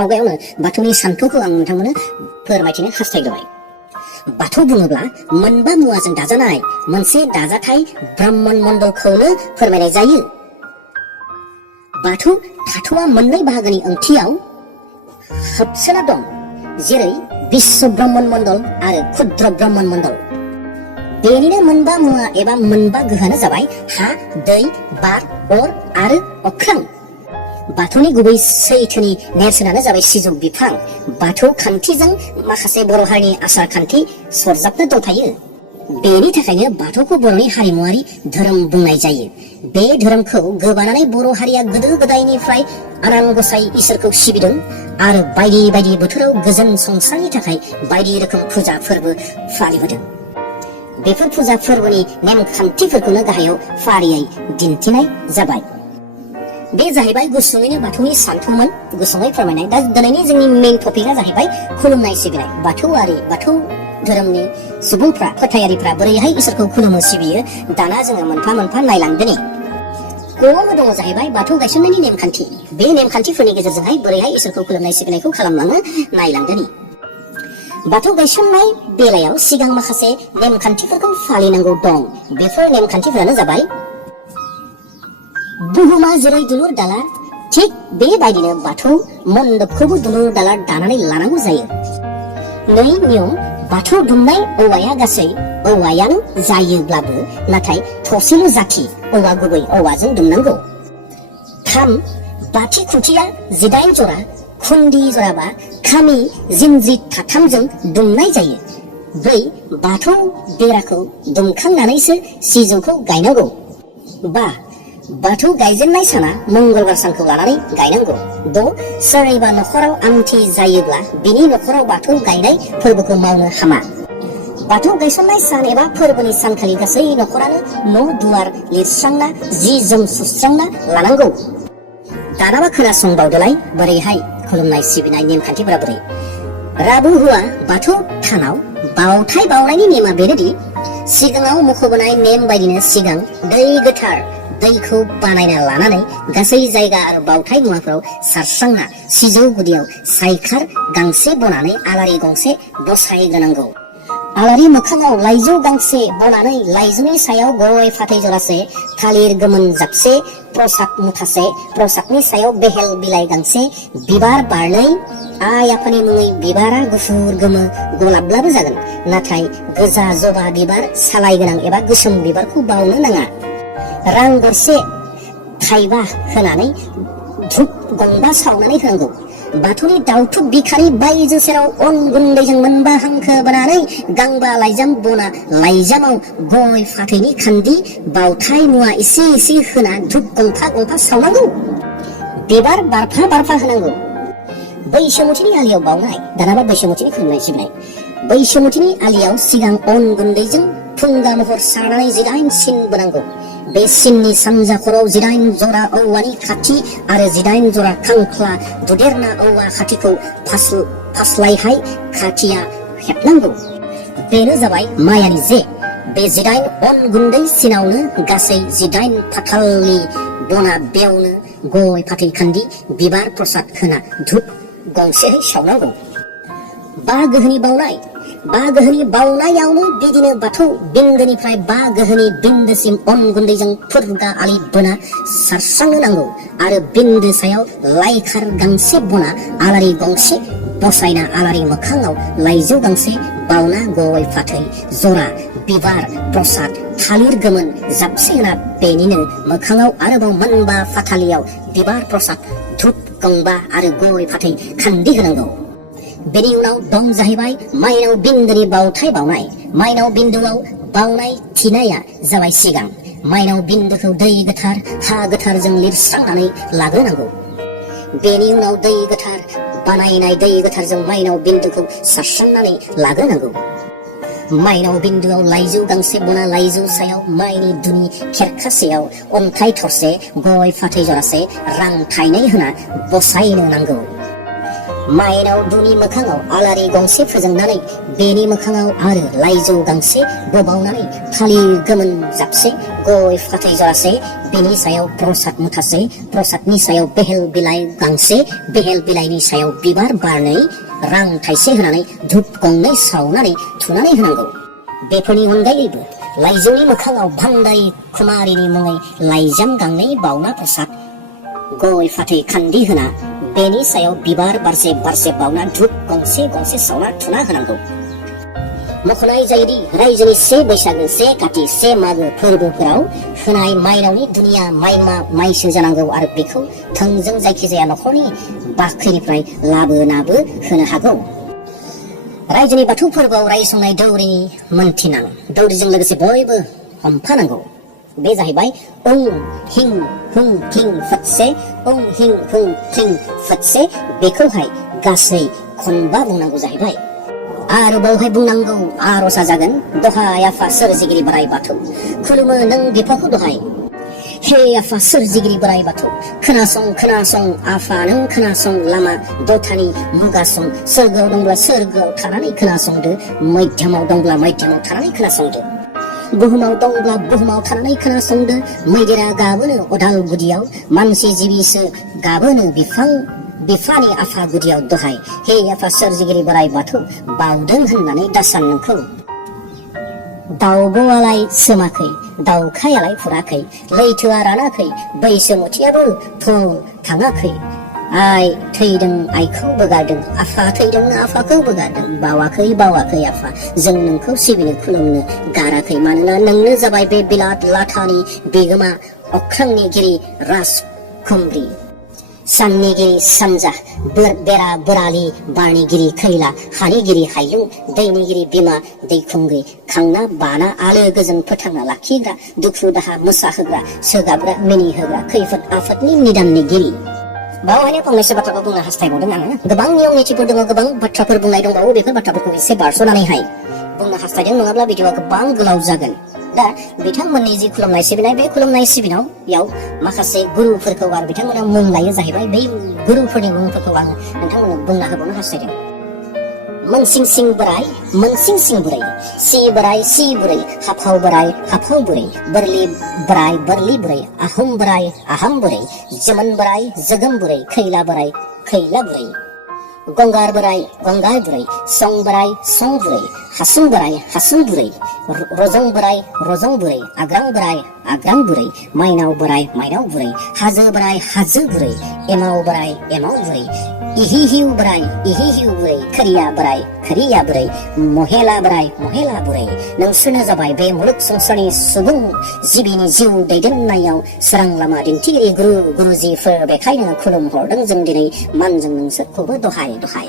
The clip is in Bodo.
आवगायावनो बाथौनि सान्थौखौ आं नोंथांमोननो फोरमायथिनो हास्थायग्रोबाय। बाथौ बुङोब्ला मोनबा मुवाजों दाजानाय मोनसे दाजाथाय ब्राह्मण मण्डलखौनो फोरमायनाय जायो। बाथौ थाथौआ मोननै बाहागोनि ओंथियाव हाबसोना दं, जेरै बिश्व ब्राह्मण मण्डल आरो क्षुद्र ब्राह्मण मण्डल। बेनिनो मोनबा मुवा एबा मोनबा गोहोआनो जाबाय हा, दै, बार, अर आरो अख्रां। बाथौनि गुबै सैथोनि नेरसोनानो जाबाय सिजौ बिफां। बाथौ खान्थिजों माखासे बर' हारिनि आसार खान्थि सरजाबना दंफायो। बेनि थाखायनो बाथौखौ बर'नि हारिमुआरि धोरोम बुंनाय जायो। बे धोरोमखौ गोबानानै बर' हारिया गोदो गोदायनिफ्राय आनान गसाइ इसोरखौ सिबिदों आरो बायदि बायदि बोथोराव गोजोन संसारनि थाखाय बायदि रोखोम फुजा फोरबो फालिबोदों। बेफोर फुजा फोरबोनि नेमखान्थिफोरखौनो गाहायाव फारियै दिन्थिनाय जाबाय। बे जाहैबाय गुसुङैनो बाथौनि सान्थौमोन, गुसुङै फोरमायनाय। दा दिनैनि जोंनि मेइन टपिकआ जाहैबाय खुलुमनाय सिबिनाय। बाथौ धोरोमनि सुबुंफ्रा, फोथायारिफ्रा बोरैहाय इसोरखौ खुलुमो सिबियो, दाना जोङो मोनफा मोनफा नायलांदोनि। ग'आवनो दङ जाहैबाय बाथौ गायसननायनि नेमखान्थि। बे नेमखान्थिफोरनि गेजेरजोंहाय बोरैहाय इसोरखौ खुलुमनाय सिबिनायखौ खालामलाङो नायलांदोनि। बाथौ गायसननाय बेलायाव सिगां माखासे नेमखान्थिफोरखौ फालिनांगौ दं। बेफोर नेमखान्थिफोरानो जाबाय बुहुमा जेरै दुलुर दालार, थिग बेबायदिनो बाथौ मण्डपखौबो दुलुर दालार दानानै लानांगौ जायो। नै नियम, बाथौ दुमनाय औवाया गासै औवायानो जायोब्लाबो नाथाय थसेल' जाथि औवा गुबै औवाजों दुमनांगौ। 3. बाथि खुन्थिया 18 जरा, खुन्दि जराबा खामि जिनज्रि 3जों दुमनाय जायो। 4. बाथौ बेराखौ दुमखांनानैसो सिजौखौ गायनांगौ। 5. बाथौ गायजेननाय साना मंगलबार सानखौ लानानै गायनांगौ। 6. सोरनिबा न'खराव आमथि जायोब्ला बिनि न'खराव बाथौ गायनाय फोरबोखौ मावनो हामा। बाथौ गायसननाय सान एबा फोरबोनि सानखालि गासै न'खरानो न' दुवार लिरस्रांना जि जोम सुस्रांना लानांगौ। दानाबा खोनासंबावदोलाय बोरैहाय खुलुमनाय सिबिनाय नेमखान्थिफोरा बोरै। राबु हुआ बाथौ थानाव बावथाय बावनायनि नेमा बेनोदि सिगाङाव मख'बोनाय नेम बायदिनो सिगां दै गोथार दैखौ बानायना लानानै गासै जायगा आरो बावथाय मुवाफोराव सारस्रांना सिजौ गुदियाव सायखार गांसे बनानै आलारि गंसे बसायग्रोनांगौ। आलारि मोखाङाव लाइजौ गांसे बनानै लाइजौनि सायाव गय फाथै जरासे, थालिर गोमोन जाबसे, प्रसाद मुथासे, प्रसादनि सायाव बेहेल बिलाइ गांसे, बिबार बारनै, आइ आफानि मुङै बिबारा गुफुर गोमो गलाबब्लाबो जागोन, नाथाय गोजा जबा बिबार सालाय गोनां एबा गोसोम बिबारखौ बावनो नाङा। रां गरसे थाइबा होनानै धुप गंबा सावनानै होनांगौ। बाथौनि दाउथु बिखानि बायजो सेराव अन गुन्दैजों मोनबा हांखो बोनानै गांबा लाइजाम बना लाइजामाव गय फाथैनि खान्दि बावथाय मुवा एसे एसे होना धुप गंफा गंफा सावनांगौ। बिबार बारफा बारफा होनांगौ। बैसोमुथिनि आलियाव बावनाय। दानाबा बैसोमुथिनि खुलुमनाय सिबिनाय। बैसोमुथिनि आलियाव सिगां अन गुन्दैजों फुंगा महर सारनानै 18 सिन बोनांगौ। बे सिननि सानजा खराव 18 जरा औवानि खाथि आरो 18 जरा खांख्ला दुदेरना औवा खाथिखौ फास्लायहाय खाथिया हेबनांगौ। बेनो जाबाय मायानि जे। बे 18 अन गुन्दै सिनावनो गासै 18 फाथालनि बना बेयावनो गय फाथै खान्दि बिबार प्रसाद होना धुप गंसेहै सावनांगौ। 5 गोहोनि बावनाय। 5 गोहोनि बावनायावनो बिदिनो बाथौ बिन्दोनिफ्राय 5 गोहोनि बिन्दोसिम अन गुन्दैजों फुरगा आलि बोना सारस्रांनो नांगौ आरो बिन्दो सायाव लाइखार गांसे बना आलारि गंसे बसायना आलारि मोखाङाव लाइजौ गांसे बावना गय फाथै जरा बिबार प्रसाद थालिर गोमोन जाबसे होना बेनिनो मोखाङाव आरोबाव मोनबा फाथालियाव बिबार प्रसाद धुप गंबा आरो गय फाथै खान्दि होनांगौ। बेनि उनाव दं जाहैबाय माइनाव बिन्दोनि बावथाय बावनाय। माइनाव बिन्दोआव बावनाय थिनाया जाबाय सिगां माइनाव बिन्दोखौ दै गोथार हा गोथारजों लिरस्रांनानै लाग्रोनांगौ। बेनि उनाव दै गोथार बानायनाय दै गोथारजों माइनाव बिन्दोखौ सारस्रांनानै लाग्रोनांगौ। माइनाव बिन्दोआव लाइजौ गांसे बना लाइजौ सायाव माइनि दुनि खेरखासेयाव अन्थाइ थरसे गय फाथै जरासे रां थाइनै होना बसायनो नांगौ। माइनाव दुनि मोखाङाव आलारि गंसे फोजोंनानै बेनि मोखाङाव आरो लाइजौ गांसे बबावनानै थालिर गोमोन जाबसे गय फाथै जरासे बेनि सायाव प्रसाद मुथासे प्रसादनि सायाव बेहेल बिलाइ गांसे बेहेल बिलाइनि सायाव बिबार बारनै रां थाइसे होनानै धुप गंनै सावनानै थुनानै होनांगौ। बेफोरनि अनगायैबो लाइजौनि मोखाङाव भान्दारि कुमारिनि मुङै लाइजाम गांनै बावना प्रसाद गय फाथै खान्दि होना बेनि सायाव बिबार बारसे बारसे बावना धुप गंसे गंसे सावना थुना होनांगौ। मख'नाय जायोदि रायजोनि 1 बैसागो 1 काति 1 मागो फोरबोफोराव होनाय माइनावनि दुनिया माइमा माइसो जानांगौ आरो बेखौ थोंजों जायखिजाया न'खरनि बाख्रिनिफ्राय लाबोनाबो होनो हागौ। रायजोनि बाथौ फोरबोआव रायसंनाय दौरिनि मोनथिनां दौरिजों लोगोसे बयबो हमफानांगौ। बे जाहैबाय ओं हिं हुं हिं फटसे ओं हिं हुं हिं फटसे बेखौहाय गासै खनबा बुंनांगौ जाहैबाय। आरो बावहाय बुंनांगौ आर'जआ जागोन दहाय आफा सोरजिगिरि बोराइ बाथौ खुलुमो नों बिफाखौ दहाय। हे आफा सोरजिगिरि बोराइ बाथौ खोनासं खोनासं आफा नों खोनासं लामा दथानि मुगासं सोरगोआव दंब्ला सोरगोआव थानानै खोनासंदो मैध्यामाव दंब्ला मैध्यामाव थानानै खोनासंदो बुहुमाव दंब्ला बुहुमाव थानानै खोनासंदो मैदेरा गाबोनो अदाल गुदियाव मानसि जिबिसो गाबोनो बिफानि आफा गुदियाव दहाय। हे आफा सोरजिगिरि बोराइ बाथौ बावदों होननानै दासान नोंखौ। दाउब'आलाय सोमाखै दाउखायालाय फुराखै लैथोआ रानाखै बैसोमुथियाबो थाङाखै आइ थैदों आइखौ बोगारदों आफा थैदों आफाखौ बोगारदों बावाखै आफा जों नोंखौ सिबिनो खुलुमनो गाराखै मानोना नोंनो जाबाय बे बिलात लाथानि बिगोमा अख्रांनि गिरि राजखुंग्रि साननि गिरि सानजा बेरा बोरालि बारनि गिरि खैला हानि गिरि हायुं दैनि गिरि बिमा दैखुंग्रि खांना बाना आलो गोजोन फोथांना लाखिग्रा दुखु दाहा मोसाहोग्रा सोगाबग्रा मिनिहोग्रा खैफोद आफोदनि निदाननि गिरि। बावहायनो फंनैसो बाथ्राखौ बुंनो हास्थायबावदों आङो। गोबां नियम निथिफोर दङ गोबां बाथ्राफोर बुंनाय दंबावो बेफोर बाथ्राफोरखौ एसे बारस'नानैहाय बुंनो हास्थायदों नङाब्ला भिडिअआ गोबां गोलाव जागोन। दा बिथांमोननि जि खुलुमनाय सिबिनाय बे खुलुमनाय सिबिनायाव माखासे गुरुफोरखौ आरो बिथांमोना मुं लायो जाहैबाय बै गुरुफोरनि मुंफोरखौ आङो नोंथांमोननो बुंना होबावनो हास्थायदों। मोनसिं बोराय मोनसिं बुरै सि बोराय सि बुरै हाफाव बोराय हाफाव बुरै बोरलि बुरै आहम बोराय आहम बुरै जोमोन बोराय जोगोम बुरै खैला बोराय खैला बुरै गंगार बोराय गंगार बुरै सं बोराय सं बुरै हासुं बोराय हासुं बुरै रजं बोराय रजं बुरै आग्रां बोराय आग्रां बुरै माइनाव बोराय माइनाव बुरै हाजो बोराय हाजो बुरै एमाव बोराय एमाव बुरै इहि हिउ बोराय इहि हिउ बुरै खोरिया बोराय खोरिया बुरै महेला बोराय महेला बुरै नोंसोरनो जाबाय बे मुलुग संसारनि सुबुं जिबिनि जिउ दैदेननायाव सोरां लामा दिन्थिगिरि गुरुजिफोर बेखायनो खुलुमहरदों जों दिनै मानजों नोंसोरखौबो दहाय दहाय।